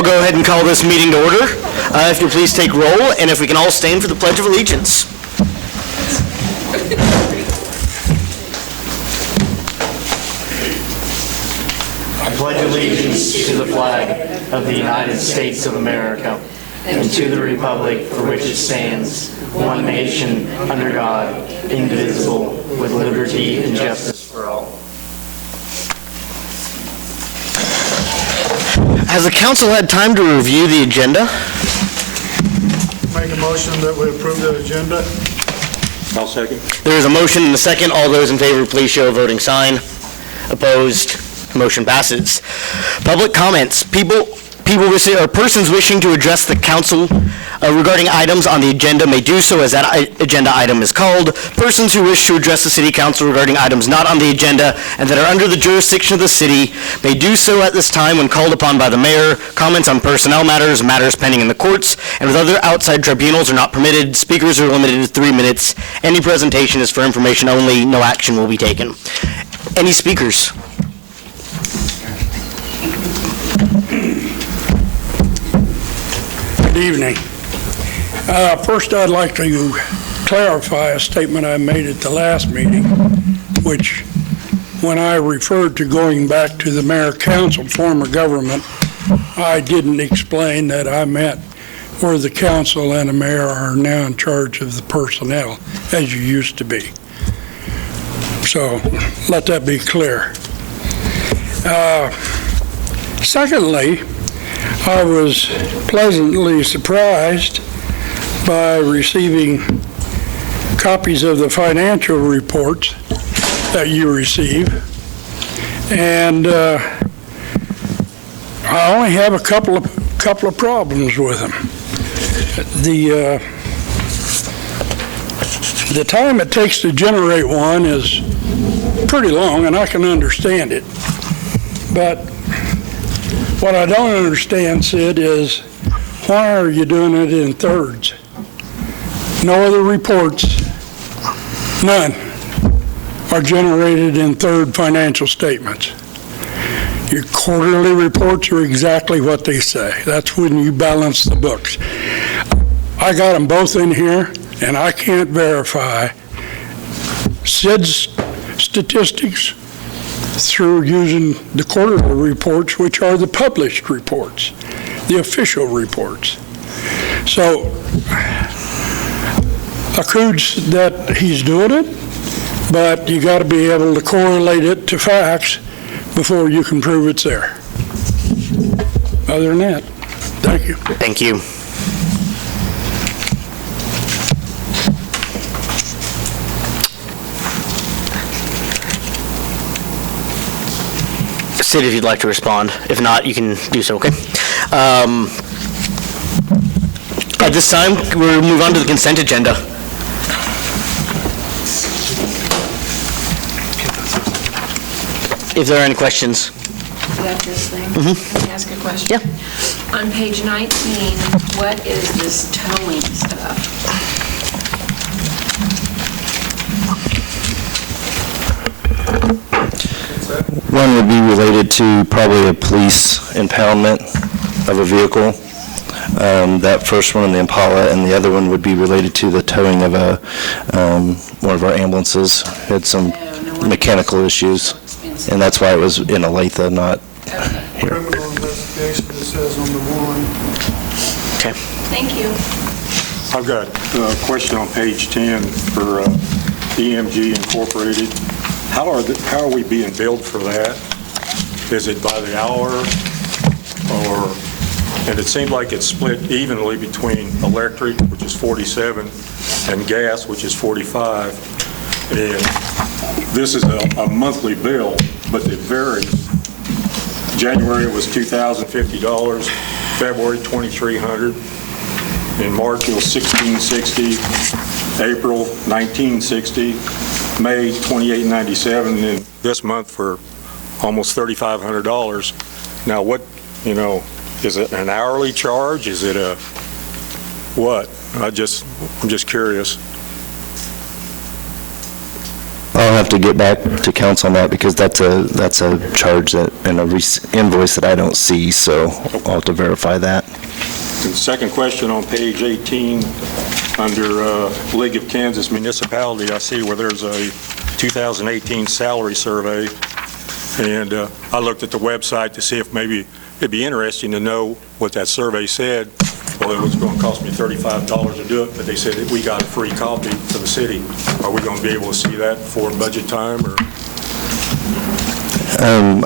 I'll go ahead and call this meeting to order. If you'll please take roll, and if we can all stand for the Pledge of Allegiance. I pledge allegiance to the flag of the United States of America and to the republic for which it stands, one nation, under God, indivisible, with liberty and justice for all. Has the council had time to review the agenda? Make a motion that we approve the agenda. I'll second. There is a motion and a second. All those in favor, please show a voting sign. Opposed? Motion passes. Public comments. Persons wishing to address the council regarding items on the agenda may do so as that agenda item is called. Persons who wish to address the city council regarding items not on the agenda and that are under the jurisdiction of the city may do so at this time when called upon by the mayor. Comments on personnel matters, matters pending in the courts, and with other outside tribunals are not permitted. Speakers are limited to 3 minutes. Any presentation is for information only. No action will be taken. Any speakers? Good evening. First, I'd like to clarify a statement I made at the last meeting, which when I referred to going back to the mayor-council form of government, I didn't explain that I meant where the council and the mayor are now in charge of the personnel, as you used to be. So let that be clear. Secondly, I was pleasantly surprised by receiving copies of the financial reports that you receive, and I only have a couple of problems with them. The time it takes to generate one is pretty long, and I can understand it, but what I don't understand, Sid, is why are you doing it in thirds? No other reports, none, are generated in third financial statements. Your quarterly reports are exactly what they say. That's when you balance the books. I got them both in here, and I can't verify Sid's statistics through using the quarterly reports, which are the published reports, the official reports. So, kudos that he's doing it, but you got to be able to correlate it to facts before you can prove it's there. Other than that, thank you. Thank you. Sid, if you'd like to respond. If not, you can do so, okay? At this time, we'll move on to the consent agenda. If there are any questions. Is that this thing? Mm-hmm. Can I ask a question? Yeah. On page 19, what is this towing stuff? One would be related to probably a police impoundment of a vehicle. That first one in the Impala, and the other one would be related to the towing of one of our ambulances. Had some mechanical issues, and that's why it was in Olathe, not here. Criminal investigation, it says on the one. Okay. Thank you. I've got a question on page 10 for EMG Incorporated. How are we being billed for that? Is it by the hour, and it seemed like it's split evenly between electric, which is 47, and gas, which is 45. And this is a monthly bill, but it varies. January was $2,050, February $2,300, in March it was $1,660, April $1,960, May $2,897, and then this month for almost $3,500. Now what, is it an hourly charge? Is it a what? I'm just curious. I'll have to get back to council on that because that's a charge that, and a invoice that I don't see, so I'll have to verify that. And second question on page 18, under League of Kansas Municipality, I see where there's a 2018 salary survey, and I looked at the website to see if maybe it'd be interesting to know what that survey said. Well, it was going to cost me $35 to do it, but they said that we got a free copy for the city. Are we going to be able to see that for budget time, or?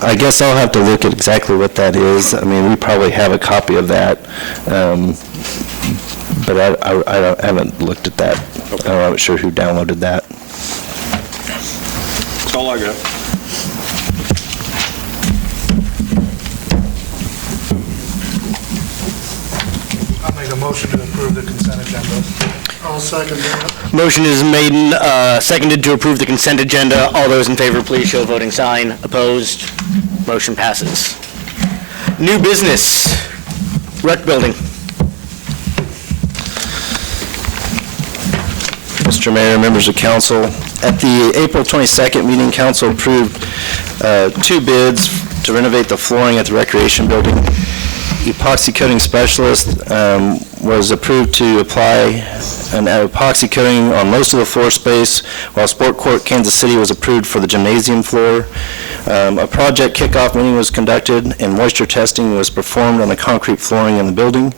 I guess I'll have to look at exactly what that is. I mean, we probably have a copy of that, but I haven't looked at that. Okay. I'm not sure who downloaded that. That's all I got. I'll make a motion to approve the consent agenda. I'll second that. Motion is made and seconded to approve the consent agenda. All those in favor, please show voting sign. Opposed? Motion passes. New business, rec building. Mr. Mayor, members of council, at the April 22nd meeting, council approved 2 bids to renovate the flooring at the recreation building. Epoxy coating specialist was approved to apply an epoxy coating on most of the floor space, while Sport Court Kansas City was approved for the gymnasium floor. A project kickoff meeting was conducted and moisture testing was performed on the concrete flooring in the building.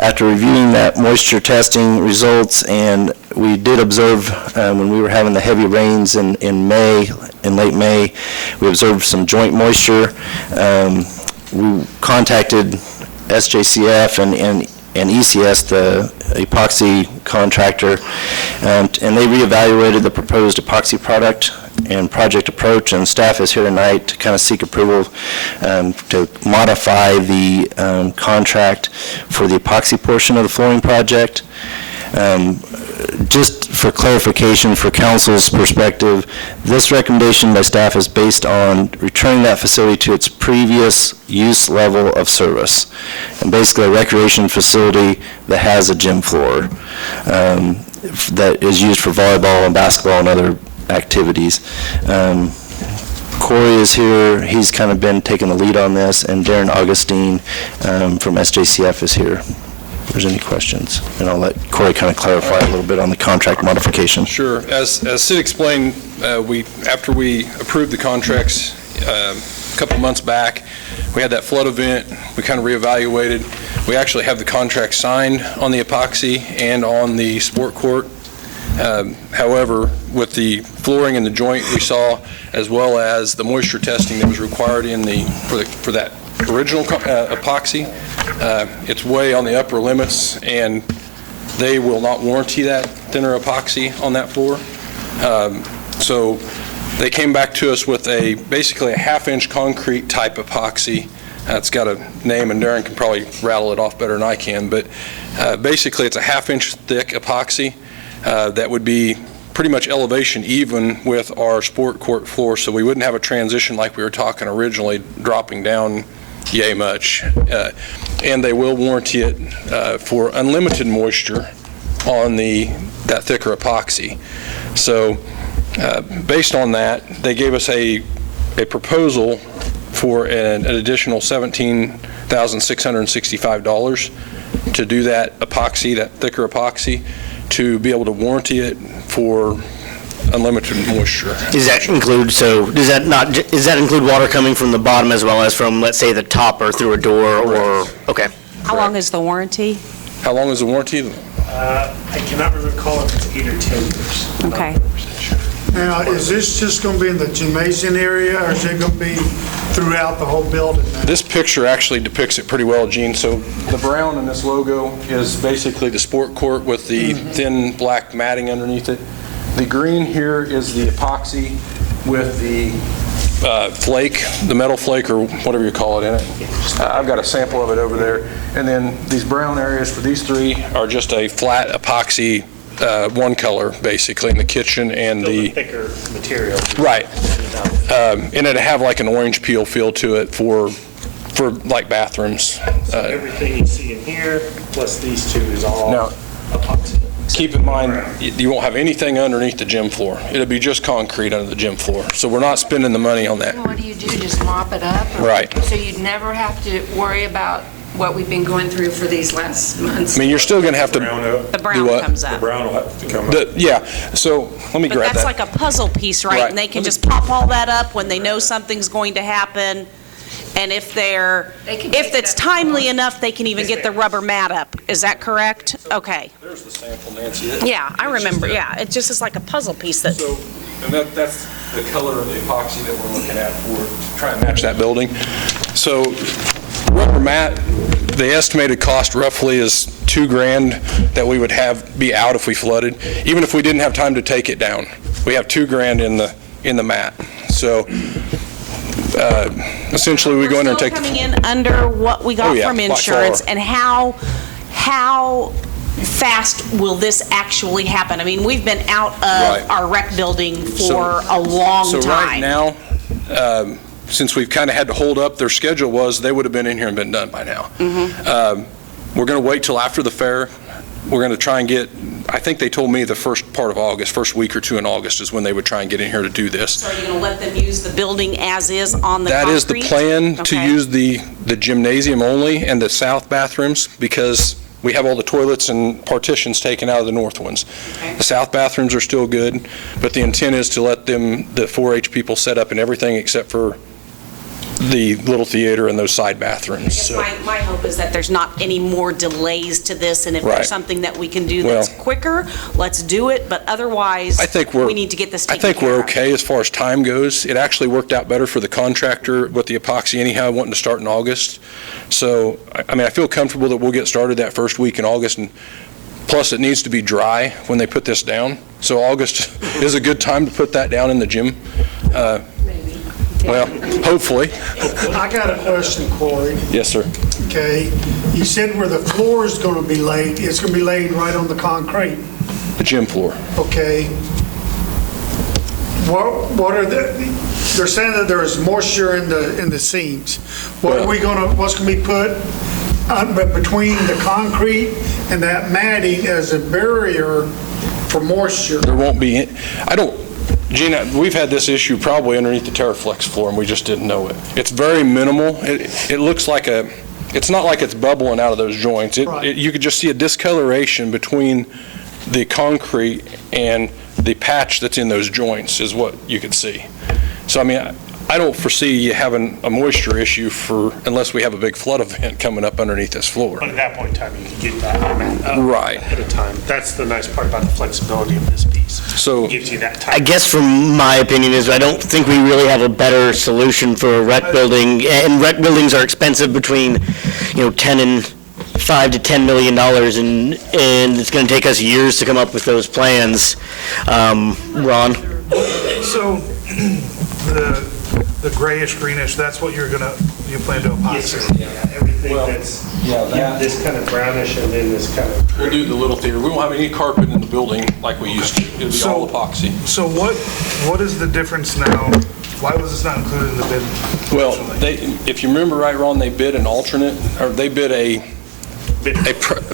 After reviewing that moisture testing results, and we did observe when we were having the heavy rains in late May, we observed some joint moisture. We contacted SJCF and ECS, the epoxy contractor, and they reevaluated the proposed epoxy product and project approach, and staff is here tonight to kind of seek approval to modify the contract for the epoxy portion of the flooring project. Just for clarification for council's perspective, this recommendation by staff is based on returning that facility to its previous use level of service, and basically a recreation facility that has a gym floor that is used for volleyball and basketball and other activities. Corey is here. He's kind of been taking the lead on this, and Darren Augustine from SJCF is here. If there's any questions, and I'll let Corey kind of clarify a little bit on the contract modification. Sure. As Sid explained, after we approved the contracts a couple months back, we had that flood event. We kind of reevaluated. We actually have the contract signed on the epoxy and on the sport court. However, with the flooring and the joint we saw, as well as the moisture testing that was required for that original epoxy, it's way on the upper limits, and they will not warranty that thinner epoxy on that floor. So they came back to us with basically a half-inch concrete type epoxy. It's got a name, and Darren can probably rattle it off better than I can, but basically it's a half-inch thick epoxy that would be pretty much elevation even with our sport court floor, so we wouldn't have a transition like we were talking originally, dropping down yay much. And they will warranty it for unlimited moisture on that thicker epoxy. So based on that, they gave us a proposal for an additional $17,665 to do that epoxy, that thicker epoxy, to be able to warranty it for unlimited moisture. Does that include, does that include water coming from the bottom as well as from, let's say, the top or through a door? Or okay. How long is the warranty? How long is the warranty? I cannot recall if it's 8 or 10 years. Okay. I'm not 100% sure. Now, is this just going to be in the gymnasium area, or is it going to be throughout the whole building now? This picture actually depicts it pretty well, Gene. So the brown in this logo is basically the sport court with the thin black matting underneath it. The green here is the epoxy with the flake, the metal flake or whatever you call it in it. I've got a sample of it over there. And then these brown areas for these three are just a flat epoxy, one color basically in the kitchen and the thicker material. Right. And it'd have like an orange peel feel to it for like bathrooms. So everything you see in here, plus these two, is all Now, epoxy. keep in mind, you won't have anything underneath the gym floor. It'll be just concrete under the gym floor. So we're not spending the money on that. What do you do, just mop it up? Right. So you'd never have to worry about what we've been going through for these last months? I mean, you're still going to have to, Brown up, The Do brown what? comes the up. brown will have to come up. yeah, so let me But grab that's that. like a puzzle piece, right? Right. And they can just pop all that up when they know something's going to happen. And if it's timely enough, they can even get the rubber mat up. Is that correct? Okay. There's the sample, Nancy. Yeah, I remember, yeah. It just is like a puzzle piece that, So, and that's the color of the epoxy that we're looking at to try and match that building. So rubber mat, the estimated cost roughly is $2,000 that we would have be out if we flooded, even if we didn't have time to take it down. We have $2,000 in the mat. So essentially we go in there and still take. coming in under what we Oh, got yeah, from by insurance. far. And how fast will this actually happen? I mean, we've been out of Right. our rec building So- for a long So right time. now, since we've kind of had to hold up, their schedule was they would have been in here and been done by now. We're going to wait till after the fair. We're going to try and get, I think they told me the first part of August, first week or two in August is when they would try and get in here to do this. So are you going to let them use the building as is on the That concrete? is the plan, to Okay. use the gymnasium only and the south bathrooms, because we have all the toilets and partitions taken out of the north ones. Okay. The south bathrooms are still good, but the intent is to let them, the 4-H people set up in everything except for the little theater and those side I bathrooms. guess So my hope is that there's not any more delays to this, and if Right. there's something that we can do that's Well- quicker, let's do it, but otherwise, I think we need to get this I taken care of. think we're okay as far as time goes. It actually worked out better for the contractor with the epoxy anyhow, wanting to start in August. So, I mean, I feel comfortable that we'll get started that first week in August, and plus it needs to be dry when they put this down. So August is a good time to put that down in the gym. Well, hopefully. I got a question, Corey. Yes, sir. Okay, you said where the floor is going to be laid, it's going to be laid right on the concrete, The gym floor. okay? What are they're saying that there is moisture in the seams. What are we what's going to be put between the concrete and that matting as a barrier for moisture? There won't be, Gina, we've had this issue probably underneath the Terraflex floor, and we just didn't know it. It's very minimal. It looks like it's not like it's bubbling out of those joints. Right. You could just see a discoloration between the concrete and the patch that's in those joints is what you could see. So, I mean, I don't foresee you having a moisture issue unless we have a big flood event coming up underneath this floor. But at that point in time, you can get that up Right. at a time. That's the nice part about the flexibility of this piece. So- It gives you that I time. guess from my opinion is I don't think we really have a better solution for a rec building, and rec buildings are expensive between, 10 and $5 to $10 million, and it's going to take us years to come up with those plans. Ron? So the grayish, greenish, that's what you plan to Yes, epoxy? sir. Yeah, everything that's, this kind of brownish and then this kind of. We'll do the little theater. We won't have any carpet in the building like we used to. It'll be all epoxy. So what is the difference now? Why was this not included in the bid? Well, if you remember right, Ron, they bid an alternate, or they bid a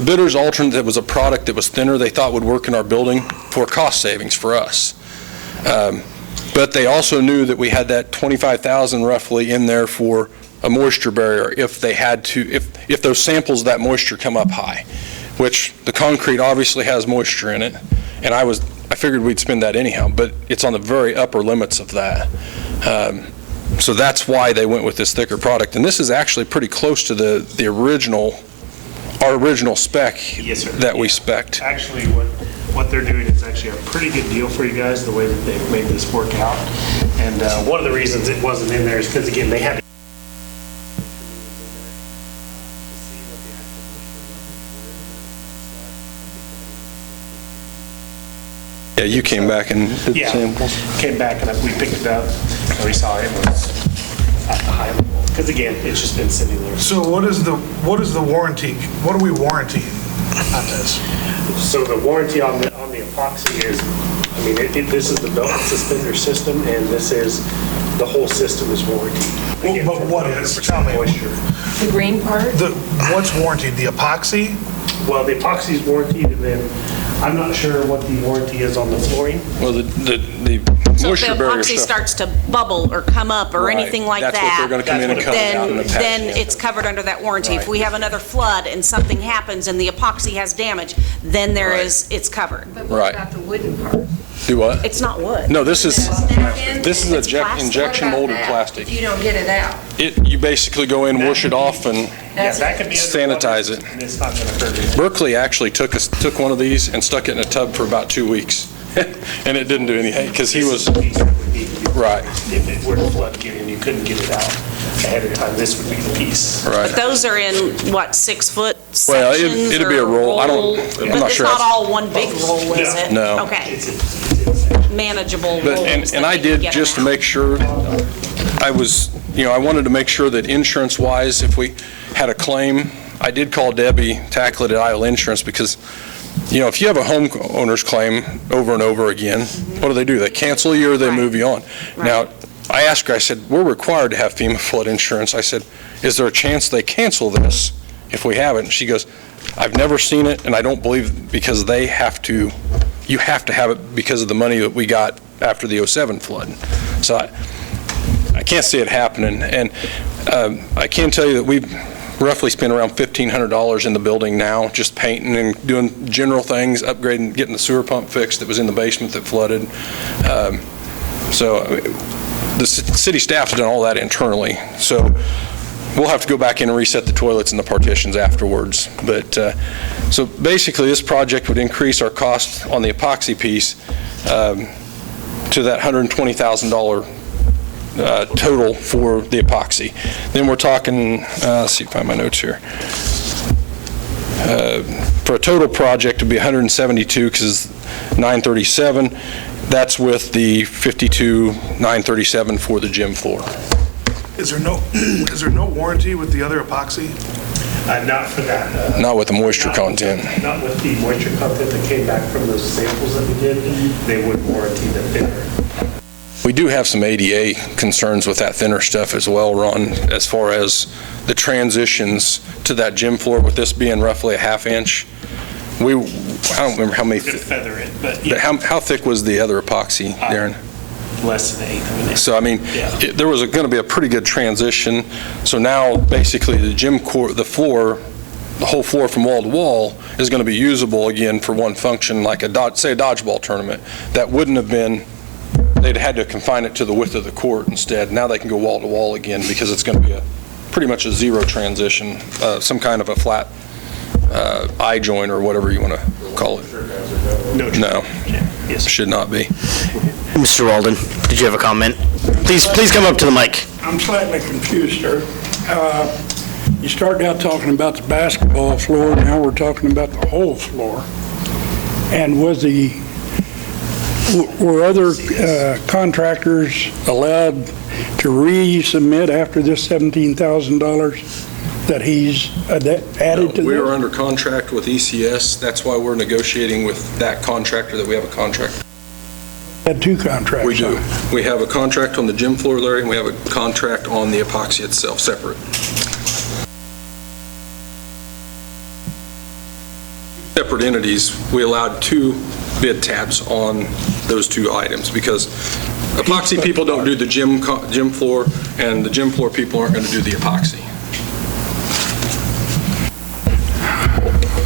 bidder's alternate that was a product that was thinner they thought would work in our building for cost savings for us. But they also knew that we had that 25,000 roughly in there for a moisture barrier if they had to, if those samples of that moisture come up high, which the concrete obviously has moisture in it, and I figured we'd spend that anyhow, but it's on the very upper limits of that. So that's why they went with this thicker product, and this is actually pretty close to the original, our original spec Yes, sir. that we spec'd. Actually, what they're doing is actually a pretty good deal for you guys, the way that they've made this work out. And one of the reasons it wasn't in there is because, again, they had to. Yeah, you came back and did the Yeah, samples. came back and we picked it up, and we saw it was at the high level. Because again, it's just been sitting there. So what is the warranty? What are we warranting on this? So the warranty on the epoxy is, I mean, this is the belt and suspender system, and this is, the whole system is warranted. Again, But for what is? Tell me. moisture. The green part? What's warranted? The epoxy? Well, the epoxy is warranted, and then I'm not sure what the warranty is on the flooring. Well, the So if moisture the barrier epoxy stuff. starts to bubble or come up or Right. anything like That's what they're going that, to come in and cover out in the patch. then it's covered under that warranty. If Right. we have another flood and something happens and the epoxy has damage, then Right. it's covered. But Right. what about the wooden part? Do what? It's not wood. No, this is It's injection What about molded that? plastic. If you don't get it out, You basically go in, wash it off, and that's That could be underwater, sanitize it. And it's not going to hurt anything. Berkeley actually took one of these and stuck it in a tub for about 2 weeks, and it didn't do anything, because he was, right, If it were to flood again and you couldn't get it out ahead of time, this would be the piece. right. Those are in, what, 6-foot Well, sections? it'd be a or roll. I don't- roll? I'm But not it's sure. not all one big roll, is it? No. Okay, It's manageable But, rolls. and I did, just to make sure, I wanted to make sure that insurance-wise, if we had a claim, I did call Debbie Tacklet at Iola Insurance, because, if you have a homeowner's claim over and over again, what do? They cancel you or they move you on. Now, I asked her, I said, we're required to have FEMA flood insurance. I said, is there a chance they cancel this if we have it? And she goes, I've never seen it, and I don't believe, because you have to have it because of the money that we got after the '07 flood. So I can't see it happening. And I can tell you that we've roughly spent around $1,500 in the building now, just painting and doing general things, upgrading, getting the sewer pump fixed that was in the basement that flooded. So the city staff's done all that internally. So we'll have to go back in and reset the toilets and the partitions afterwards. But so basically, this project would increase our cost on the epoxy piece to that $120,000 total for the epoxy. Then we're talking, let's see, find my notes here. For a total project, it'd be 172 because it's 937. That's with the 52,937 for the gym floor. Is there no warranty with the other epoxy? Not for that. Not with the moisture content. Not with the moisture content that came back from those samples that we did. They would warranty the thinner. We do have some ADA concerns with that thinner stuff as well, Ron, as far as the transitions to that gym floor, with this being roughly a ½ inch. I don't remember how many, You could feather it, but but how thick was the other epoxy, Darren? less than 8. I mean, So, I mean, Yeah. there was going to be a pretty good transition. So now, basically, the gym court, the floor, the whole floor from wall to wall is going to be usable again for one function, like say a dodgeball tournament. That wouldn't have been, they'd had to confine it to the width of the court instead. Now they can go wall to wall again because it's going to be pretty much a zero transition, some kind of a flat eye joint or whatever you want to call it. No, Yes. should not be. Mr. Walden, did you have a comment? Please come up to the mic. I'm slightly confused, sir. You started out talking about the basketball floor, now we're talking about the whole floor. And were other contractors allowed to resubmit after this $17,000 that he's added to We are this? under contract with ECS. That's why we're negotiating with that contractor, that we have a contract. Had two contracts. We do. We have a contract on the gym floor, Larry, and we have a contract on the epoxy itself, separate. Separate entities, we allowed 2 bid tabs on those 2 items because epoxy people don't do the gym floor, and the gym floor people aren't going to do the epoxy.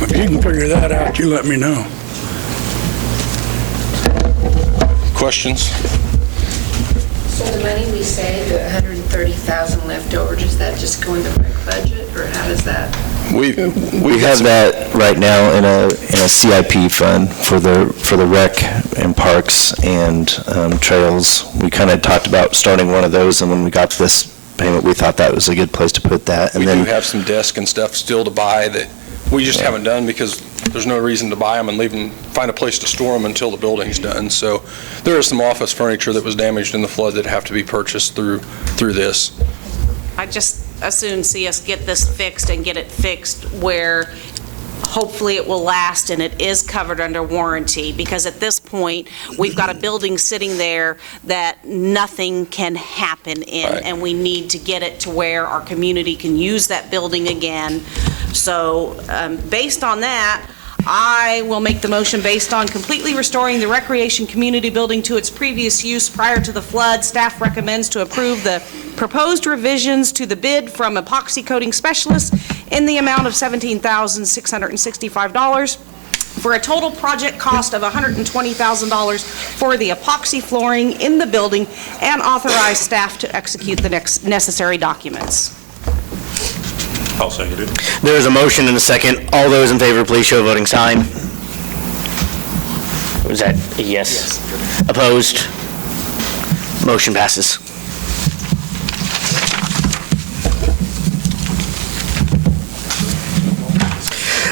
If you can figure that out, you let me know. Questions? so the money we save, the 130,000 left over, does that just go in the rec budget, or how does that? We have that right now in a CIP fund for the rec and parks and trails. We kind of talked about starting one of those, and when we got this payment, we thought that was a good place to put that. And We then do have some desks and stuff still to buy that we just haven't done because there's no reason to buy them and find a place to store them until the building's done. So there is some office furniture that was damaged in the flood that have to be purchased through this. I just as soon see us get this fixed and get it fixed where hopefully it will last and it is covered under warranty, because at this point, we've got a building sitting there that nothing can happen in, Right. and we need to get it to where our community can use that building again. So based on that, I will make the motion based on completely restoring the recreation community building to its previous use prior to the flood. Staff recommends to approve the proposed revisions to the bid from epoxy coating specialist in the amount of $17,665 for a total project cost of $120,000 for the epoxy flooring in the building, and authorize staff to execute the necessary documents. I'll second it. There is a motion and a second. All those in favor, please show a voting sign. Was that a yes? Opposed? Motion passes.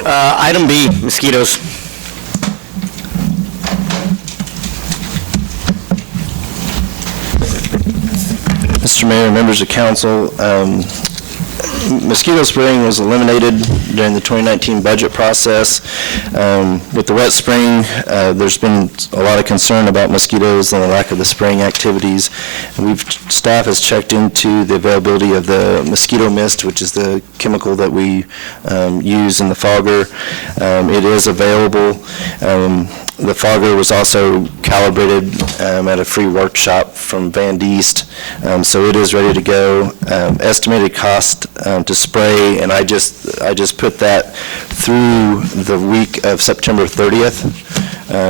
Item B, mosquitoes. Mr. Mayor, members of council, mosquito spraying was eliminated during the 2019 budget process. With the wet spring, there's been a lot of concern about mosquitoes and the lack of the spraying activities. And staff has checked into the availability of the mosquito mist, which is the chemical that we use in the fogger. It is available. The fogger was also calibrated at a free workshop from Van Diest, so it is ready to go. Estimated cost to spray, and I just put that through the week of September 30th,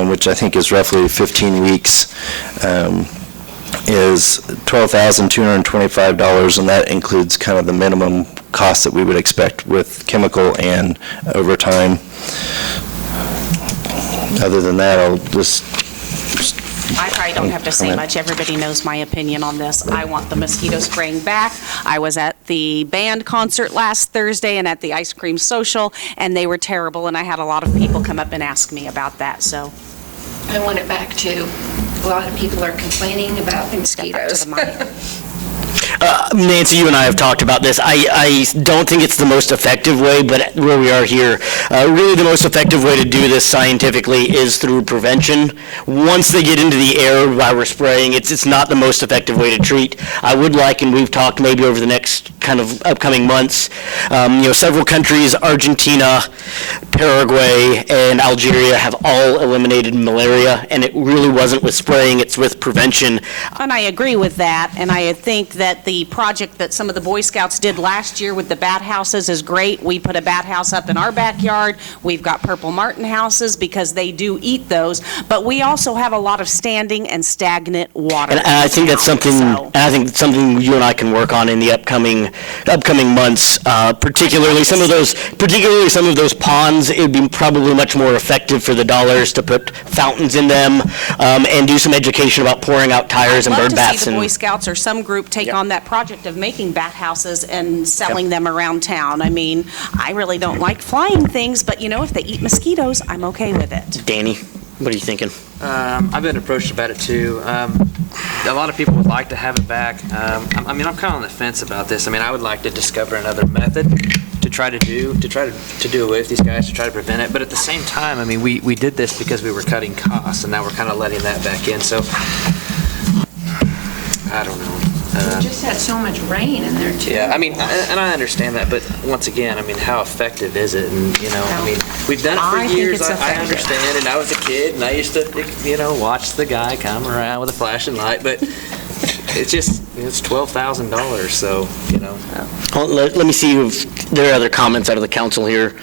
which I think is roughly 15 weeks, is $12,225, and that includes kind of the minimum cost that we would expect with chemical and overtime. Other than that, I'll just I probably don't have to say much. Everybody knows my opinion on this. I want the mosquito spraying back. I was at the band concert last Thursday and at the ice cream social, and they were terrible, and I had a lot of people come up and ask me about that, so. I want it back too. A lot of people are complaining about mosquitoes. Nancy, you and I have talked about this. I don't think it's the most effective way, but where we are here, really the most effective way to do this scientifically is through prevention. Once they get into the air while we're spraying, it's not the most effective way to treat. I would like, and we've talked maybe over the next kind of upcoming months, several countries, Argentina, Paraguay, and Algeria have all eliminated malaria, and it really wasn't with spraying, it's with prevention. And I agree with that, and I think that the project that some of the Boy Scouts did last year with the bat houses is great. We put a bat house up in our backyard. We've got purple martin houses because they do eat those, but we also have a lot of standing and stagnant water. And I think that's something, you and I can work on in the upcoming months, particularly some of those ponds. It would be probably much more effective for the dollars to put fountains in them, and do some education about pouring out tires and bird baths. I'd love to see the Boy Scouts or some group take on that project of making bat houses and selling them around town. I mean, I really don't like flying things, but if they eat mosquitoes, I'm okay with it. Danny, what are you thinking? I've been approached about it too. A lot of people would like to have it back. I'm kind of on the fence about this. I would like to discover another method to try to do away with these guys, to try to prevent it. But at the same time, we did this because we were cutting costs, and now we're kind of letting that back in. So I don't know. We just had so much rain in there too. Yeah, and I understand that, but once again, how effective is it? And we've done it for years. I understand, and I was a kid, and I used to, watch the guy come around with a flashing light, but it's $12,000, so Well, let me see if there are other comments out of the council here.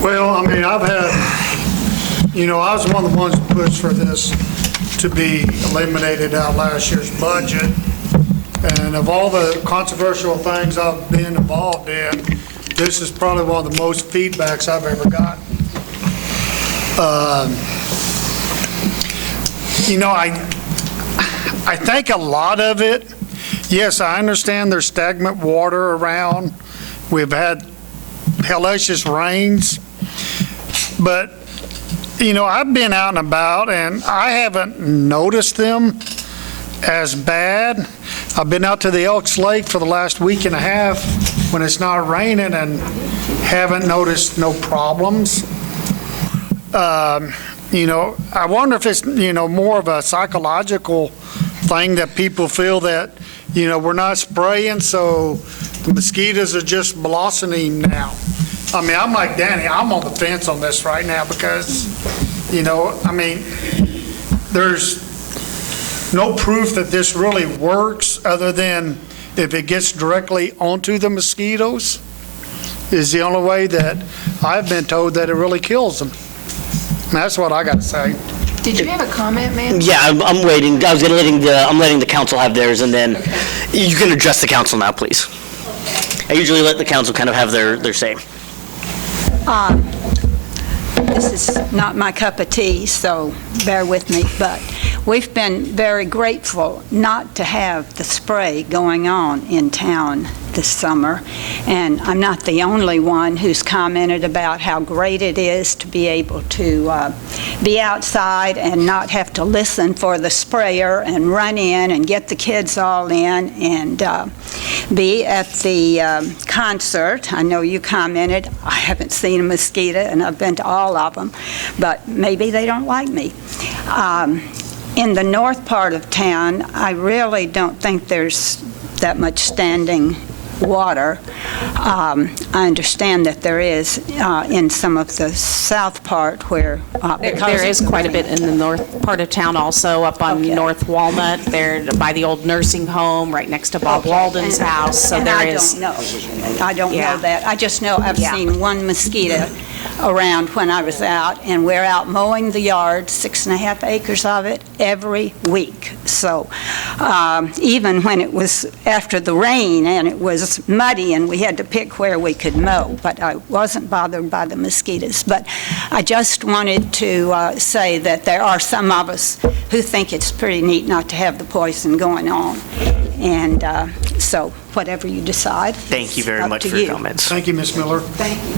Well, I've had, I was one of the ones who pushed for this to be eliminated out last year's budget. And of all the controversial things I've been involved in, this is probably one of the most feedbacks I've ever gotten. I think a lot of it, yes, I understand there's stagnant water around. We've had hellacious rains, but I've been out and about, and I haven't noticed them as bad. I've been out to the Elks Lake for the last week and a half when it's not raining and haven't noticed no problems. I wonder if it's, more of a psychological thing that people feel that, we're not spraying, so the mosquitoes are just blossoming now. I mean, I'm like Danny, I'm on the fence on this right now because, I mean, there's no proof that this really works other than if it gets directly onto the mosquitoes is the only way that I've been told that it really kills them. And that's what I got to say. Did you have a comment, man? Yeah, I'm waiting. I'm letting the council have theirs, and then you can address the council now, please. I usually let the council kind of have their say. This is not my cup of tea, so bear with me, but we've been very grateful not to have the spray going on in town this summer, and I'm not the only one who's commented about how great it is to be able to be outside and not have to listen for the sprayer and run in and get the kids all in and be at the concert. I know you commented, I haven't seen a mosquito, and I've been to all of them, but maybe they don't like me. In the north part of town, I really don't think there's that much standing water. I understand that there is in some of the south part where... There is quite a bit in the north part of town also, up on North Walnut, there by the old nursing home, right next to Bob Walden's house, so there is... I don't know that. I just know I've seen one mosquito around when I was out, and we're out mowing the yard, 6.5 acres of it, every week. So even when it was after the rain and it was muddy and we had to pick where we could mow, but I wasn't bothered by the mosquitoes. But I just wanted to say that there are some of us who think it's pretty neat not to have the poison going on. And so whatever you decide. Thank you very much for your comments. Thank you, Ms. Miller. Thank you.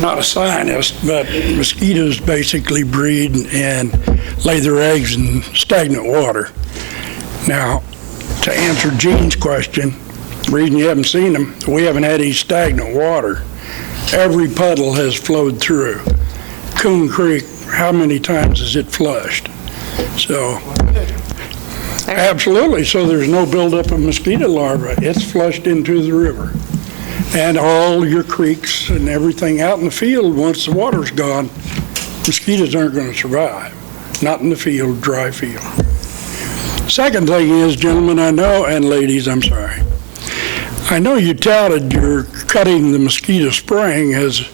Not a scientist, but mosquitoes basically breed and lay their eggs in stagnant water. Now, to answer Gene's question, the reason you haven't seen them, we haven't had any stagnant water. Every puddle has flowed through. Coon Creek, how many times has it flushed? So, absolutely, so there's no buildup of mosquito larvae. It's flushed into the river. And all your creeks and everything out in the field, once the water's gone, mosquitoes aren't going to survive. Not in the field, dry field. Second thing is, gentlemen, I know, and ladies, I'm sorry. I know you touted your cutting the mosquito spraying as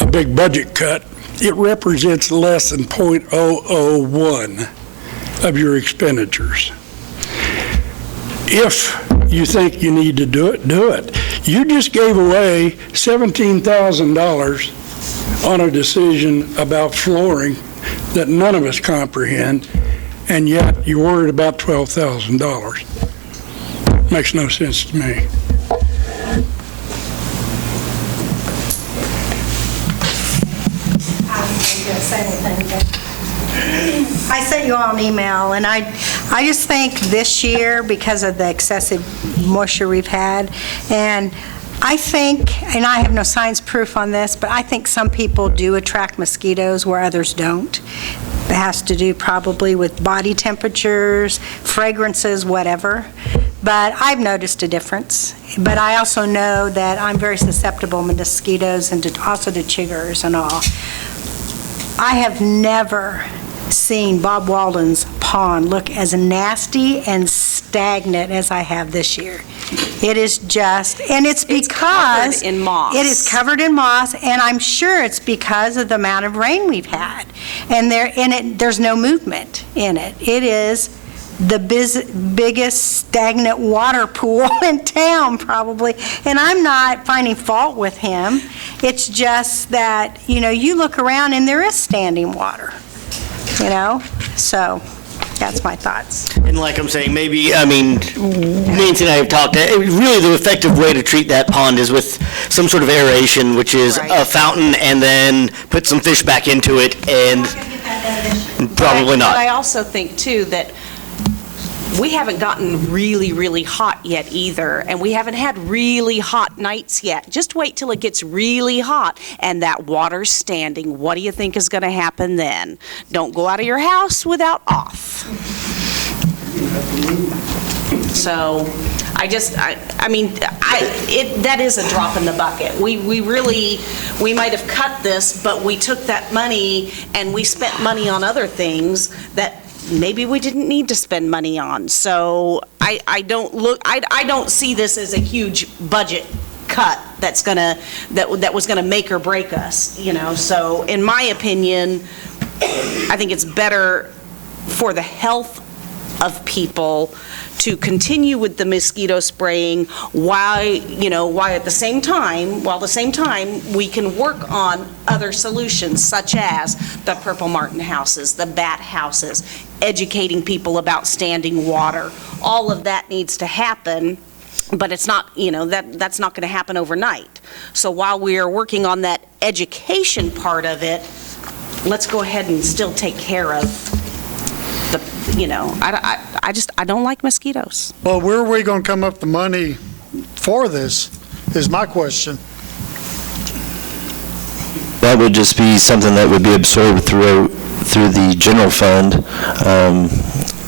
a big budget cut. It represents less than 0.001 of your expenditures. If you think you need to do it, do it. You just gave away $17,000 on a decision about flooring that none of us comprehend, and yet you're worried about $12,000. Makes no sense to me. I sent you all an email, and I just think this year, because of the excessive moisture we've had, and I think, and I have no science proof on this, but I think some people do attract mosquitoes where others don't. It has to do probably with body temperatures, fragrances, whatever. But I've noticed a difference. But I also know that I'm very susceptible to mosquitoes and also to chiggers and all. I have never seen Bob Walden's pond look as nasty and stagnant as I have this year. It is just, and it's because... It's covered in moss. It is covered in moss, and I'm sure it's because of the amount of rain we've had. And there's no movement in it. It is the biggest stagnant water pool in town, probably. And I'm not finding fault with him. It's just that, you look around and there is standing water, So that's my thoughts. And like I'm saying, maybe, Nancy and I have talked, really the effective way to treat that pond is with some sort of aeration, which is a fountain, and then put some fish back into it, and probably not. But I also think, too, that we haven't gotten really, really hot yet either, and we haven't had really hot nights yet. Just wait till it gets really hot and that water's standing. What do you think is going to happen then? Don't go out of your house without off. So That is a drop in the bucket. We might have cut this, but we took that money and we spent money on other things that maybe we didn't need to spend money on. So I don't see this as a huge budget cut that was gonna make or break us, So in my opinion, I think it's better for the health of people to continue with the mosquito spraying while at the same time we can work on other solutions such as the Purple Martin houses, the bat houses, educating people about standing water. All of that needs to happen, but it's not, that's not going to happen overnight. So while we are working on that education part of it, let's go ahead and still take care of I don't like mosquitoes. Well, where are we going to come up the money for this, is my question. That would just be something that would be absorbed through the general fund,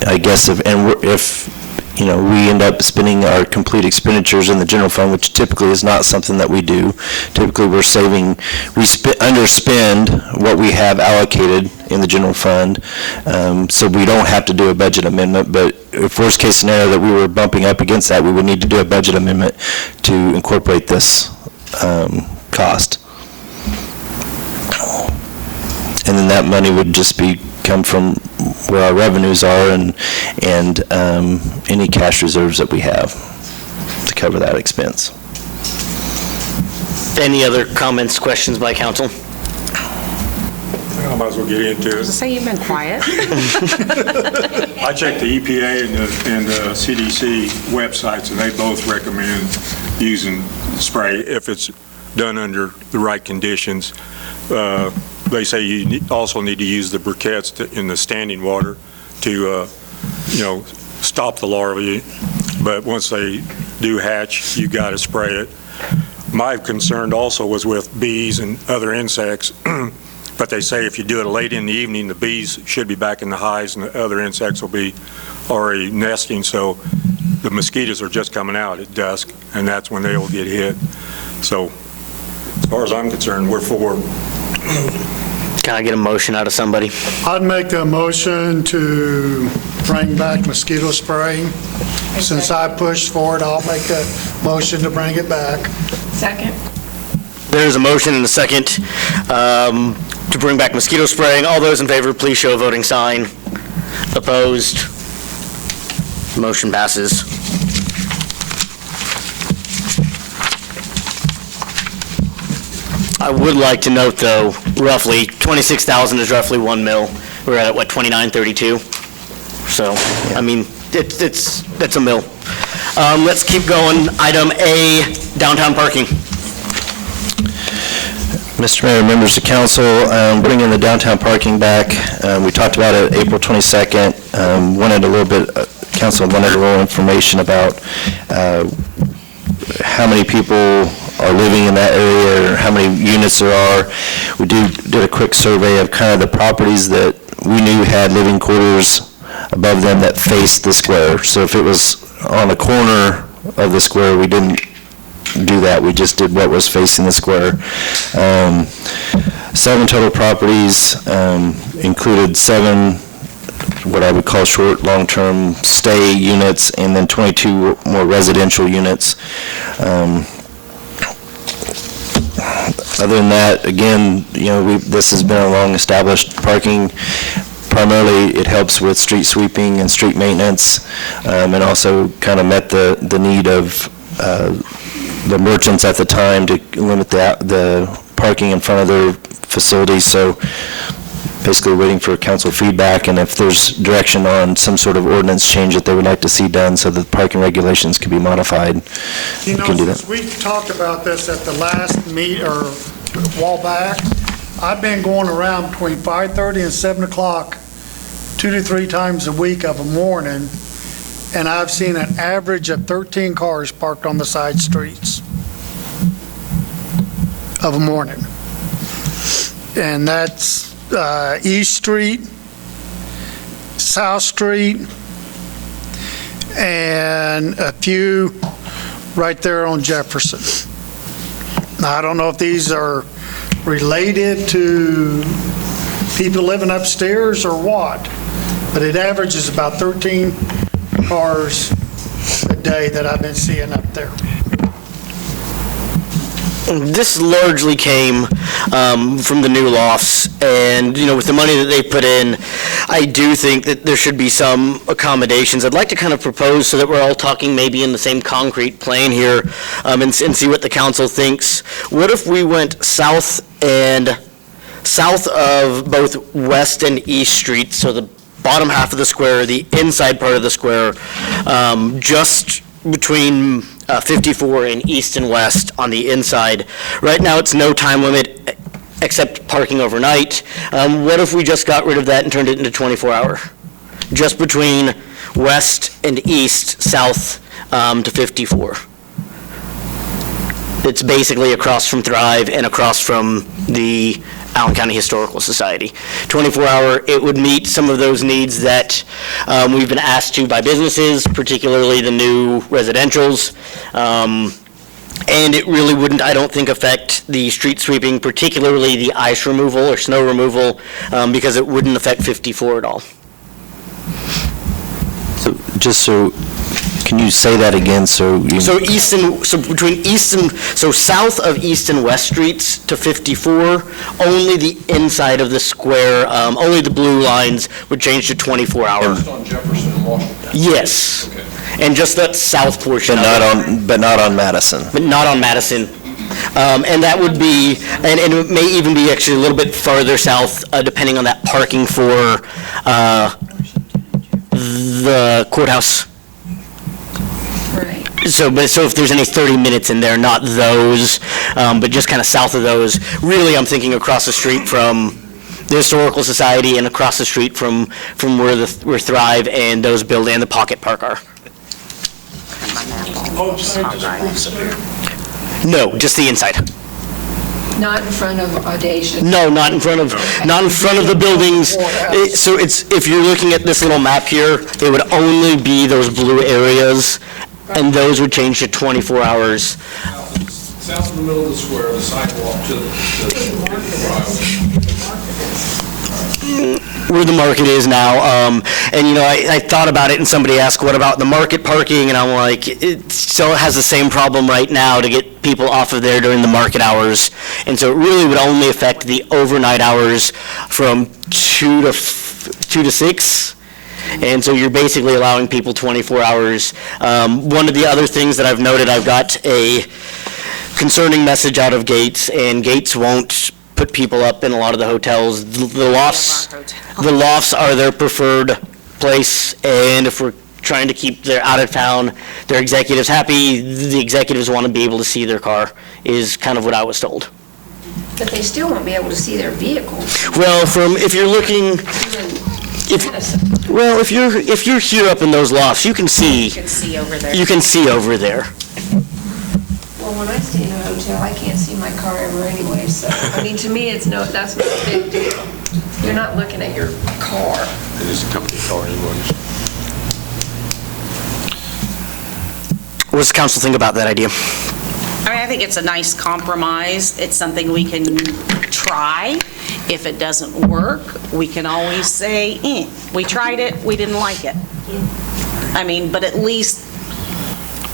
I guess, if we end up spending our complete expenditures in the general fund, which typically is not something that we do. Typically, we underspend what we have allocated in the general fund, so we don't have to do a budget amendment. But if worst case scenario that we were bumping up against that, we would need to do a budget amendment to incorporate this cost. And then that money would just come from where our revenues are and any cash reserves that we have to cover that expense. Any other comments, questions by council? I might as well get into it. Say you've been quiet. I checked the EPA and the CDC websites, and they both recommend using spray if it's done under the right conditions. They say you also need to use the briquettes in the standing water to, stop the larvae. But once they do hatch, you got to spray it. My concern also was with bees and other insects. But they say if you do it late in the evening, the bees should be back in the hives and the other insects will be already nesting. So the mosquitoes are just coming out at dusk, and that's when they will get hit. So as far as I'm concerned, we're for. Can I get a motion out of somebody? I'd make a motion to bring back mosquito spraying. Since I pushed for it, I'll make a motion to bring it back. Second. There's a motion and a second to bring back mosquito spraying. All those in favor, please show a voting sign. Opposed? Motion passes. I would like to note, though, roughly 26,000 is roughly 1 mil. We're at, 2932? So, I mean, it's a mil. Let's keep going. Item A, downtown parking. Mr. Mayor, members of council, bringing the downtown parking back. We talked about it April 22nd. Council wanted a little information about how many people are living in that area or how many units there are. We did a quick survey of kind of the properties that we knew had living quarters above them that faced the square. So if it was on a corner of the square, we didn't do that. We just did what was facing the square. 7 total properties, included 7 what I would call short, long-term stay units, and then 22 more residential units. Other than that, again, this has been a long-established parking. Primarily, it helps with street sweeping and street maintenance, and also kind of met the need of the merchants at the time to limit the parking in front of their facilities. So basically waiting for council feedback, and if there's direction on some sort of ordinance change that they would like to see done so that parking regulations can be modified, we can do that. Since we talked about this at the last meet or a while back, I've been going around between 5:30 and 7 o'clock 2 to 3 times a week of a morning, and I've seen an average of 13 cars parked on the side streets of a morning. And that's East Street, South Street, and a few right there on Jefferson. Now, I don't know if these are related to people living upstairs or what, but it averages about 13 cars a day that I've been seeing up there. This largely came from the new lofts, and, with the money that they put in, I do think that there should be some accommodations. I'd like to kind of propose, so that we're all talking maybe in the same concrete plane here, and see what the council thinks. What if we went south of both West and East Streets, so the bottom half of the square, the inside part of the square, just between 54 and East and West on the inside. Right now, it's no time limit except parking overnight. What if we just got rid of that and turned it into 24-hour? Just between West and East, south to 54. It's basically across from Thrive and across from the Allen County Historical Society. 24-hour, it would meet some of those needs that we've been asked to by businesses, particularly the new residentials. And it really wouldn't, I don't think, affect the street sweeping, particularly the ice removal or snow removal, because it wouldn't affect 54 at all. Can you say that again, so south of East and West Streets to 54, only the inside of the square, only the blue lines would change to 24-hour. Just on Jefferson and Washington? Yes. Okay. And just that south portion. But not on Madison. But not on Madison. And that would be, and it may even be actually a little bit farther south, depending on that parking for the courthouse. Right. So if there's any 30 minutes in there, not those, but just kind of south of those. Really, I'm thinking across the street from the Historical Society and across the street from where Thrive and those build and the Pocket Park are. No, just the inside. Not in front of Audacious? No, not in front of the buildings. So if you're looking at this little map here, it would only be those blue areas, and those would change to 24 hours. South in the middle of the square, the sidewalk to Where the market is now, and I thought about it, and somebody asked, what about the market parking? And I'm like, it still has the same problem right now to get people off of there during the market hours, and so it really would only affect the overnight hours from 2 to 6. And so you're basically allowing people 24 hours. One of the other things that I've noted, I've got a concerning message out of Gates, and Gates won't put people up in a lot of the hotels. The lofts are their preferred place, and if we're trying to keep their out-of-town, their executives happy, the executives want to be able to see their car, is kind of what I was told. But they still won't be able to see their vehicles. Well, if you're looking... If you're here up in those lofts, you can see. You can see over there. You can see over there. Well, when I stay in a hotel, I can't see my car ever anyway, so, to me, that's not a big deal. You're not looking at your car. It is a company car anyways. What does the council think about that idea? I think it's a nice compromise. It's something we can try. If it doesn't work, we can always say, we tried it, we didn't like it. But at least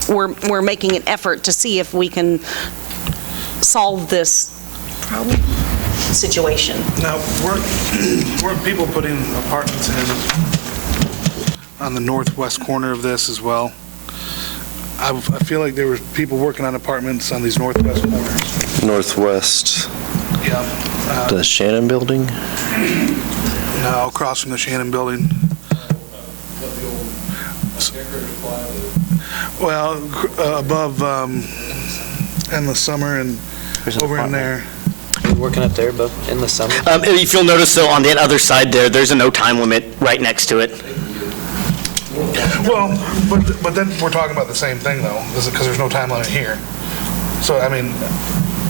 we're making an effort to see if we can solve this situation. Now, weren't people putting apartments in on the northwest corner of this as well? I feel like there were people working on apartments on these northwest corners. Northwest. Yeah. The Shannon Building? No, across from the Shannon Building. Well, above Endless Summer and over in there. Are you working up there above Endless Summer? If you'll notice, though, on the other side there's a no time limit right next to it. Well, but then we're talking about the same thing, though, because there's no time limit here. So,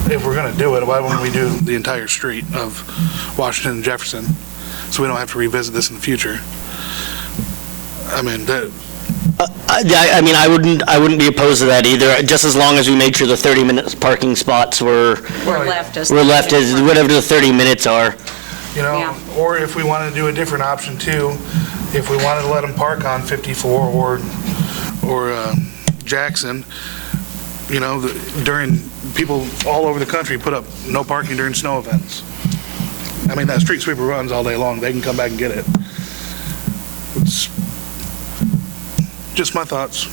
if we're going to do it, why wouldn't we do the entire street of Washington and Jefferson, so we don't have to revisit this in the future? I mean, I wouldn't be opposed to that either, just as long as we made sure the 30-minute parking spots were left as. whatever the 30 minutes are. Yeah. Or if we want to do a different option too, if we wanted to let them park on 54 or Jackson, during, people all over the country put up no parking during snow events. I mean, that street sweeper runs all day long. They can come back and get it. It's just my thoughts.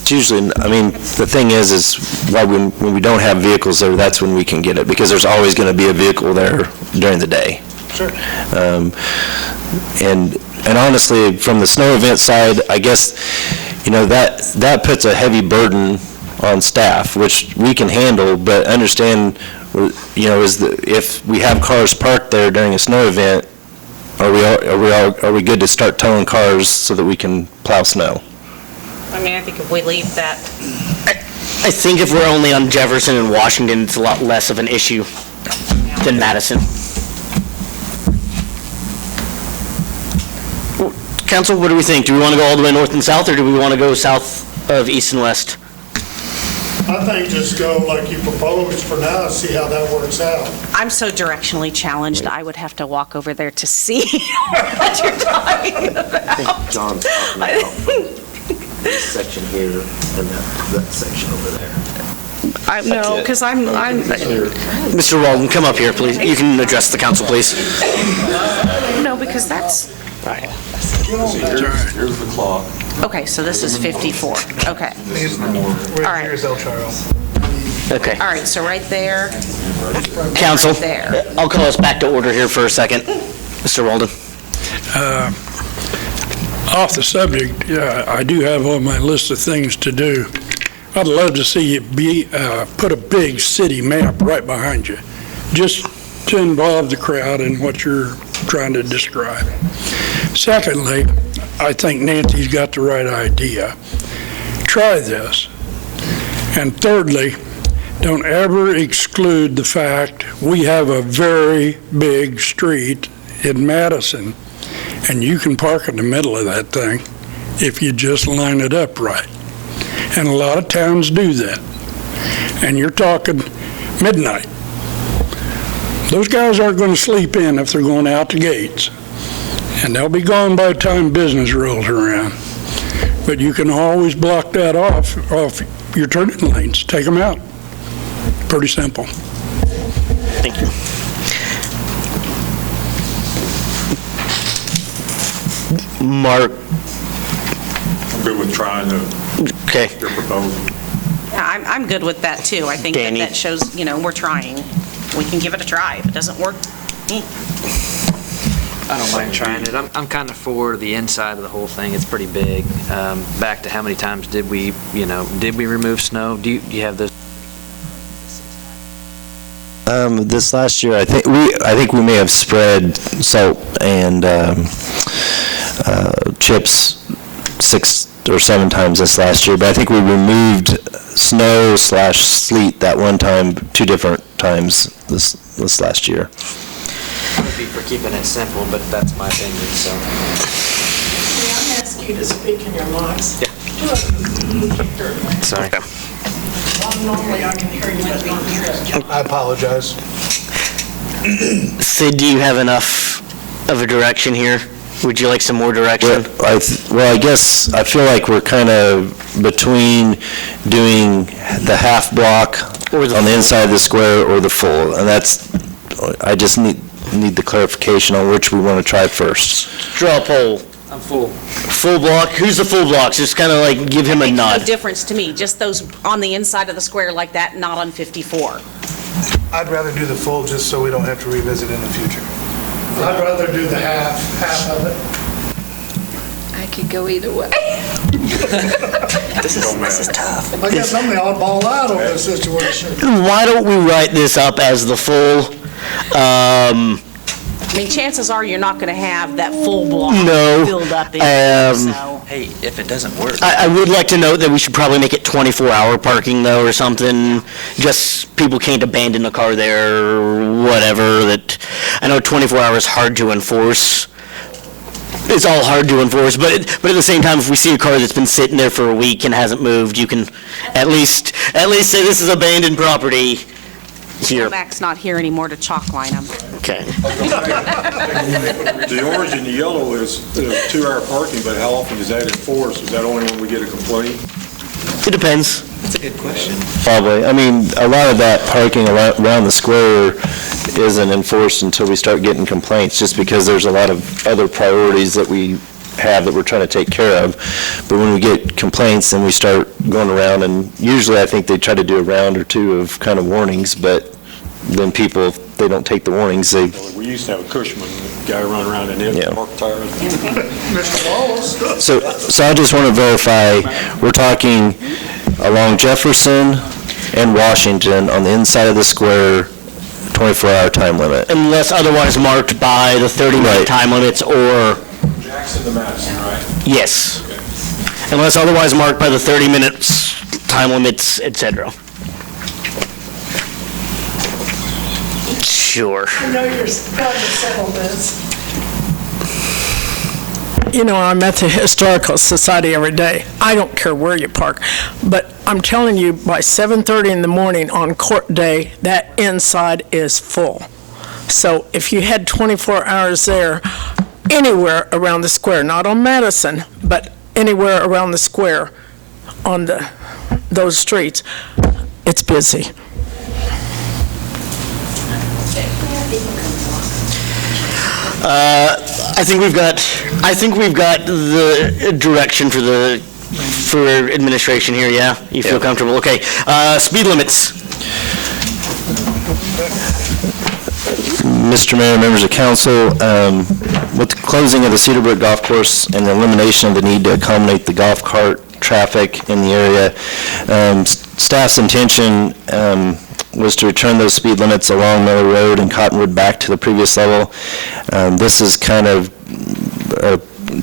It's usually, I mean, the thing is why when we don't have vehicles there, that's when we can get it, because there's always going to be a vehicle there during the day. Sure. And honestly, from the snow event side, I guess, that puts a heavy burden on staff, which we can handle, but understand, if we have cars parked there during a snow event, are we good to start towing cars so that we can plow snow? I mean, I think if we leave that, I think if we're only on Jefferson and Washington, it's a lot less of an issue than Madison. Council, what do we think? Do we want to go all the way north and south, or do we want to go south of east and west? I think just go like you proposed for now, see how that works out. I'm so directionally challenged, I would have to walk over there to see what you're talking about. John's talking about this section here and that section over there. No, because I'm. Mr. Walden, come up here, please. You can address the council, please. No, because that's, Here's the clock. okay, so this is 54, okay. right. Here's El Charro. Okay. All right, so right there, Council, right there. I'll call us back to order here for a second. Mr. Walden. Off the subject, I do have on my list of things to do. I'd love to see you put a big city map right behind you, just to involve the crowd in what you're trying to describe. Secondly, I think Nancy's got the right idea. Try this. And thirdly, don't ever exclude the fact we have a very big street in Madison, and you can park in the middle of that thing if you just line it up right. And a lot of towns do that. And you're talking midnight. Those guys aren't going to sleep in if they're going out the gates. And they'll be gone by the time business rolls around. But you can always block that off your turning lanes. Take them out. Pretty simple. Thank you. Mark. I'm good with trying Okay. your proposal. Yeah, I'm good with that, too. I think Danny. that shows, we're trying. We can give it a try. If it doesn't work, I don't mind trying it. I'm kind of for the inside of the whole thing. It's pretty big. Back to how many times did we remove snow? Do you have this? This last year, I think we may have spread salt and chips 6 or 7 times this last year, but I think we removed snow/sleet that one time 2 different times this last year. I would be for keeping it simple, but that's my opinion, so. May I ask you to speak in your voice? Yeah. Sorry. Normally I can hear you, but not hear you. I apologize. Sid, do you have enough of a direction here? Would you like some more direction? Well, I guess I feel like we're kind of between doing the half block on the inside of the square or the full, and I just need the clarification on which we want to try first. Draw a poll. I'm full. Full block? Who's the full blocks? Just kind of like give him a makes no nod. difference to me. Just those on the inside of the square like that, not on 54. I'd rather do the full just so we don't have to revisit in the future. I'd rather do the half of it. I could go either way. This is tough. I guess I'm the oddball out of this situation. Why don't we write this up as the full? I mean, chances are you're not going to have that full block No. filled up in there, so. Hey, if it doesn't work. I would like to note that we should probably make it 24-hour parking though, or something. Just people can't abandon a car there, or whatever. That I know 24 hours is hard to enforce, it's all hard to enforce, but at the same time, if we see a car that's been sitting there for a week and hasn't moved, you can at least say this is abandoned property here. Mac's not here anymore to chalk line them. Okay. The orange and the yellow is 2-hour parking, but how often is that enforced? Is that only when we get a complaint? It depends. That's a good question. Probably. I mean, a lot of that parking around the square isn't enforced until we start getting complaints, just because there's a lot of other priorities that we have that we're trying to take care of. But when we get complaints, then we start going around, and usually I think they try to do a round or two of kind of warnings, but then people, if they don't take the warnings, they... We used to have a Cushman, the guy run around in it, park tires. Mr. Wallace? So I just want to verify, we're talking along Jefferson and Washington on the inside of the square, 24-hour time limit. Unless otherwise marked by the 30-minute time limits or... Jackson to Madison, right? Yes. Unless otherwise marked by the 30 minutes, time limits, etc. Sure. I know you're trying to settle this. You know, I'm at the Historical Society every day. I don't care where you park, but I'm telling you, by 7:30 in the morning on court day, that inside is full. So if you had 24 hours there, anywhere around the square, not on Madison, but anywhere around the square on those streets, it's busy. I think we've got the direction for administration here, yeah? You feel comfortable? Okay. Speed limits. Mr. Mayor, members of council, with the closing of the Cedarbrook Golf Course and the elimination of the need to accommodate the golf cart traffic in the area, staff's intention was to return those speed limits along Miller Road and Cottonwood back to the previous level. This is kind of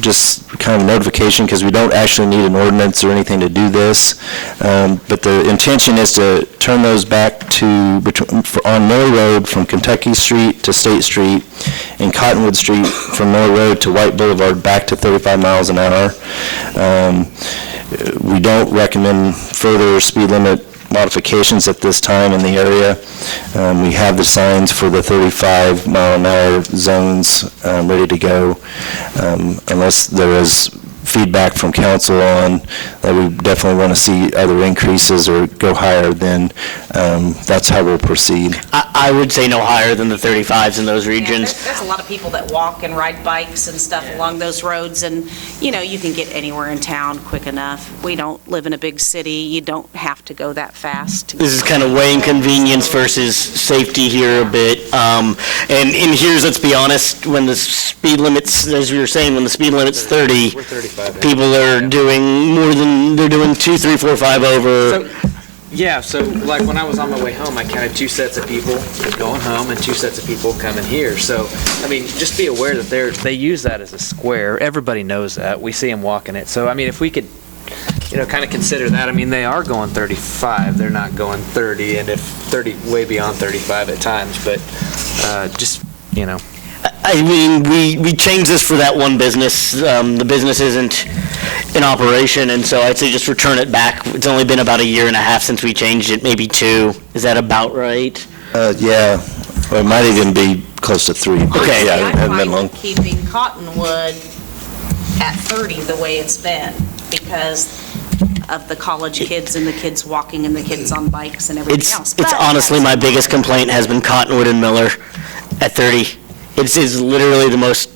just kind of notification, because we don't actually need an ordinance or anything to do this. But the intention is to turn those back to on Miller Road from Kentucky Street to State Street, and Cottonwood Street from Miller Road to White Boulevard back to 35 miles an hour. We don't recommend further speed limit modifications at this time in the area. We have the signs for the 35-mile-an-hour zones ready to go, unless there is feedback from council on that we definitely want to see other increases or go higher, then that's how we'll proceed. I would say no higher than the 35s in those regions. Yeah, there's a lot of people that walk and ride bikes and stuff along those roads, and, you know, you can get anywhere in town quick enough. We don't live in a big city. You don't have to go that fast. This is kind of weighing convenience versus safety here a bit. And here's, let's be honest, when the speed limits, as we were saying, when the speed limit's 30, people are doing more than, they're doing 2, 3, 4, 5 over. So like when I was on my way home, I counted 2 sets of people going home and 2 sets of people coming here. So, I mean, just be aware that they use that as a square. Everybody knows that. We see them walking it. So, I mean, if we could, you know, kind of consider that. I mean, they are going 35. They're not going 30, and if 30, way beyond 35 at times. But just, you know. I mean, we changed this for that one business. The business isn't in operation, and so I'd say just return it back. It's only been about 1.5 years since we changed it, maybe 2. Is that about right? Yeah, or it might even be close to 3. Okay. Yeah, it hasn't been I'm long. fine keeping Cottonwood at 30 the way it's been, because of the college kids and the kids walking and the kids on bikes and everything else. It's honestly my biggest complaint has been Cottonwood and Miller at 30. It's literally the most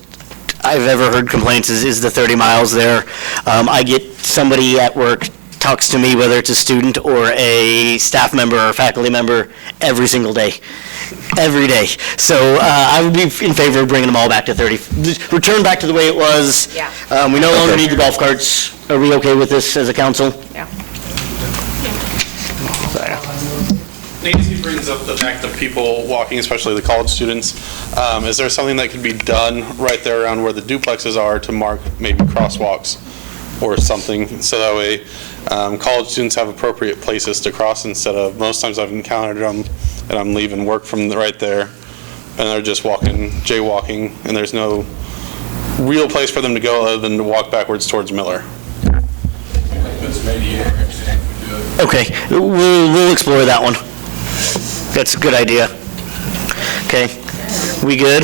I've ever heard complaints is the 30 miles there. I get somebody at work talks to me, whether it's a student or a staff member or faculty member, every single day. Every day. So I would be in favor of bringing them all back to 30. Return back to the way it was. Yeah. We no longer need the golf carts. Are we okay with this as a council? Yeah. Nancy brings up the fact of people walking, especially the college students. Is there something that could be done right there around where the duplexes are to mark maybe crosswalks or something, so that way college students have appropriate places to cross, instead of, most times I've encountered them and I'm leaving work from right there and they're just walking, jaywalking, and there's no real place for them to go other than to walk backwards towards Miller. Okay, we'll explore that one. That's a good idea. Okay, we good?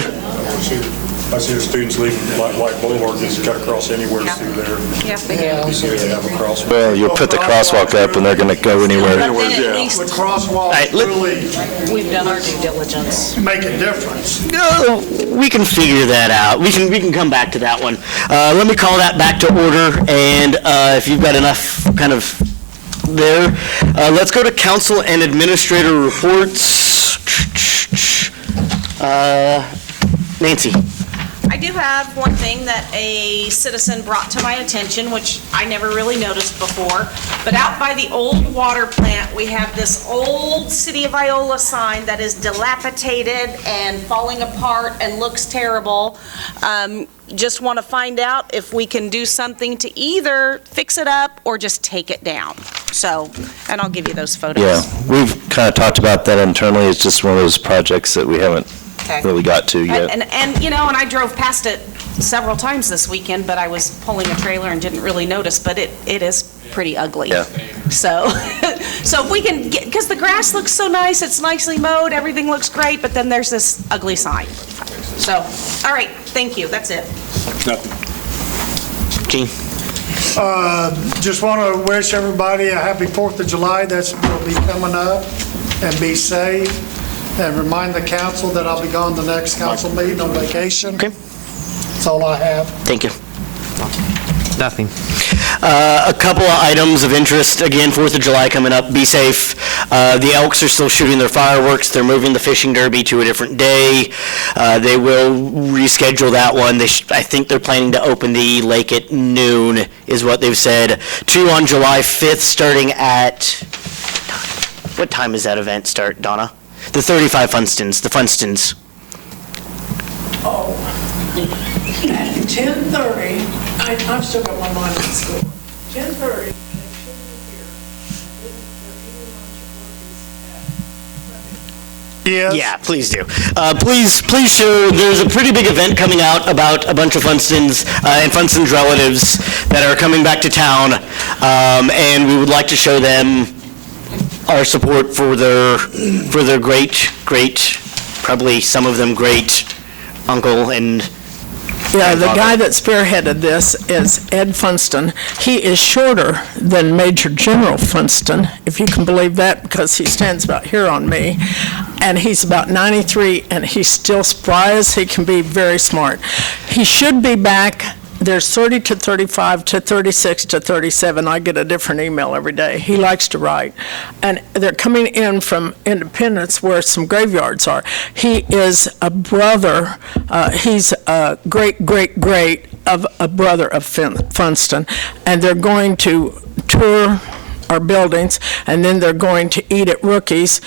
I see the students leaving White Boulevard, just cut across anywhere through there. Yeah, they do. You see they have a crosswalk. Well, you'll put the crosswalk up and they're going to go anywhere. But then at Yeah. least With crosswalks really we've done our due diligence. make a difference. No, we can figure that out. We can come back to that one. Let me call that back to order, and if you've got enough kind of there, let's go to council and administrator reports. Nancy. I do have one thing that a citizen brought to my attention, which I never really noticed before, but out by the old water plant, we have this old City of Iola sign that is dilapidated and falling apart and looks terrible. Just want to find out if we can do something to either fix it up or just take it down. So, and I'll give you those photos. Yeah, we've kind of talked about that internally. It's just one of those projects that we haven't really got to yet. And you know, and I drove past it several times this weekend, but I was pulling a trailer and didn't really notice, but it is pretty ugly. Yeah. So, so if we can get, because the grass looks so nice, it's nicely mowed, everything looks great, but then there's this ugly sign. So, all right, thank you, that's it. Nothing. Gene. Just want to wish everybody a happy 4th of July. That's will be coming up, and be safe. And remind the council that I'll be gone the next council meeting on vacation. Okay. That's all I have. Thank you. Nothing. A couple of items of interest, again, 4th of July coming up, be safe. The Elks are still shooting their fireworks. They're moving the fishing derby to a different day. They will reschedule that one. I think they're planning to open the lake at noon, is what they've said. 2 on July 5th, starting at, what time does that event start, Donna? The 35 Funstons, the Funstons. Oh, at 10:30, I've still got my mind in school. 10:30, Yes. Yeah, please do. Please show, there's a pretty big event coming out about a bunch of Funstons and Funstons relatives that are coming back to town, and we would like to show them our support for their great, probably some of them great uncle and Yeah, the guy that spearheaded this is Ed Funston. He is shorter than Major General Funston, if you can believe that, because he stands about here on me. And he's about 93, and he's still spry as he can be, very smart. He should be back. There's 30 to 35 to 36 to 37. I get a different email every day. He likes to write. And they're coming in from Independence where some graveyards are. He is a brother, he's a great of a brother of Funston. And they're going to tour our buildings, and then they're going to eat at Rookie's.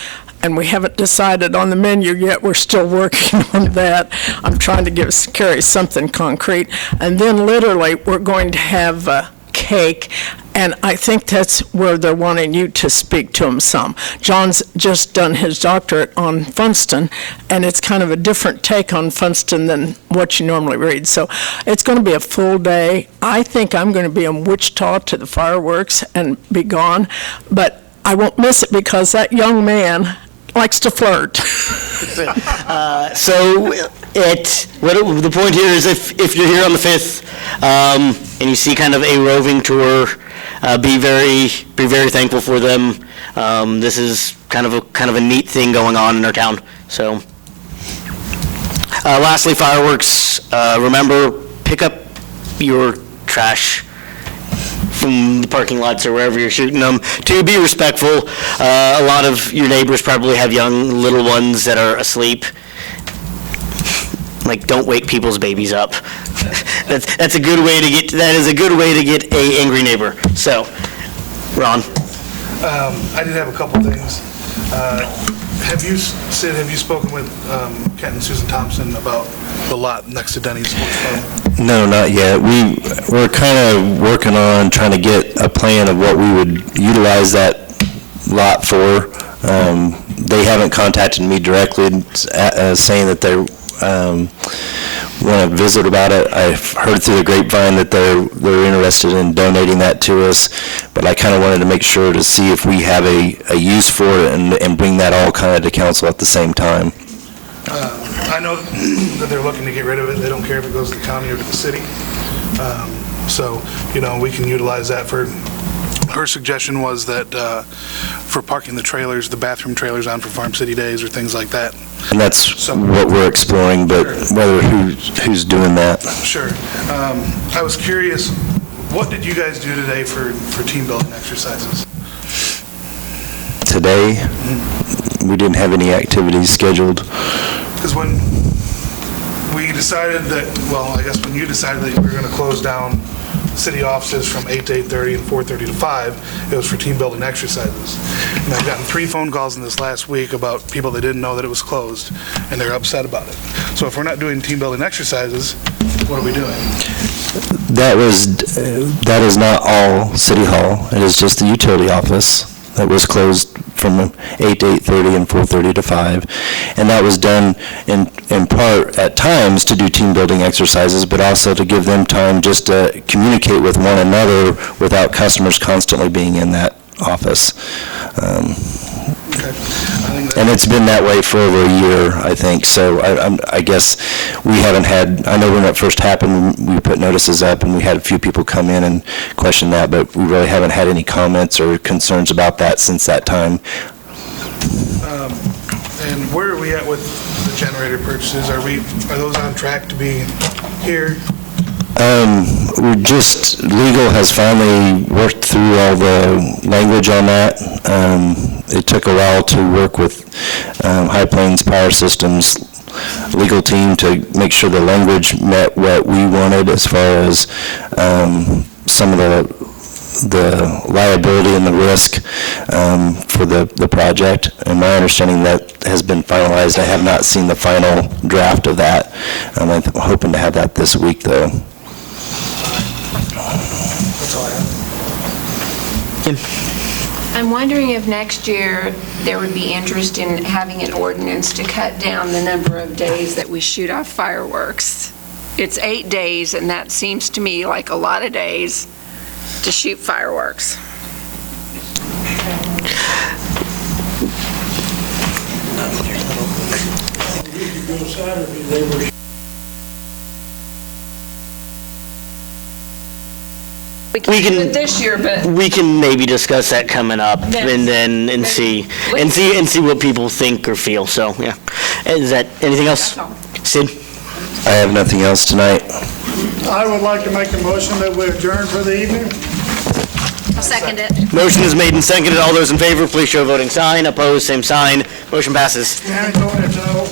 And we haven't decided on the menu yet. We're still working on that. I'm trying to carry something concrete. And then literally, we're going to have cake, and I think that's where they're wanting you to speak to them some. John's just done his doctorate on Funston, and it's kind of a different take on Funston than what you normally read. So it's going to be a full day. I think I'm going to be in Wichita to the fireworks and be gone, but I won't miss it because that young man likes to flirt. So the point here is if you're here on the 5th and you see kind of a roving tour, be very thankful for them. This is kind of a neat thing going on in our town. So lastly, fireworks. Remember, pick up your trash from the parking lots or wherever you're shooting them, to be respectful. A lot of your neighbors probably have young little ones that are asleep. Like, don't wake people's babies up. That's a good way to get. That is a good way to get a angry neighbor. So, Ron. I did have a couple things. Have you spoken with Kent and Susan Thompson about the lot next to Denny's Sports Club? No, not yet. We're kind of working on trying to get a plan of what we would utilize that lot for. They haven't contacted me directly saying that want to visit about it. I've heard through the grapevine that they're interested in donating that to us, but I kind of wanted to make sure to see if we have a use for it and bring that all kind of to council at the same time. I know that they're looking to get rid of it. They don't care if it goes to the county or to the city. So, we can utilize that for, her suggestion was that for parking the trailers, the bathroom trailers on for Farm City Days or things like that. And that's what we're exploring, but whether who's doing that. Sure. I was curious, what did you guys do today for team building exercises? Today, we didn't have any activities scheduled. Because when we decided that, I guess when you decided that you were going to close down city offices from 8 to 8:30 and 4:30 to 5, it was for team building exercises. And I've gotten 3 phone calls in this last week about people that didn't know that it was closed, and they're upset about it. So if we're not doing team building exercises, what are we doing? That is not all City Hall. It is just the utility office that was closed from 8 to 8:30 and 4:30 to 5. And that was done in part at times to do team building exercises, but also to give them time just to communicate with one another without customers constantly being in that office. And it's been that way for over a year, I think. So I guess we haven't had, I know when it first happened, we put notices up and we had a few people come in and question that, but we really haven't had any comments or concerns about that since that time. And where are we at with the generator purchases? Are those on track to be here? Legal has finally worked through all the language on that. It took a while to work with High Plains Power Systems legal team to make sure the language met what we wanted as far as some of the liability and the risk for the project. And my understanding that has been finalized. I have not seen the final draft of that. I'm hoping to have that this week, though. That's all I have. I'm wondering if next year there would be interest in having an ordinance to cut down the number of days that we shoot off fireworks. It's 8 days, and that seems to me like a lot of days to shoot fireworks. We can do it this year, but We can maybe discuss that coming up Yes. and see what people think or feel. So, yeah. Is that anything else? Sid? I have nothing else tonight. I would like to make a motion that we adjourn for the evening. I'll second it. Motion is made and seconded. All those in favor, please show voting sign. Opposed, same sign. Motion passes. And voted no.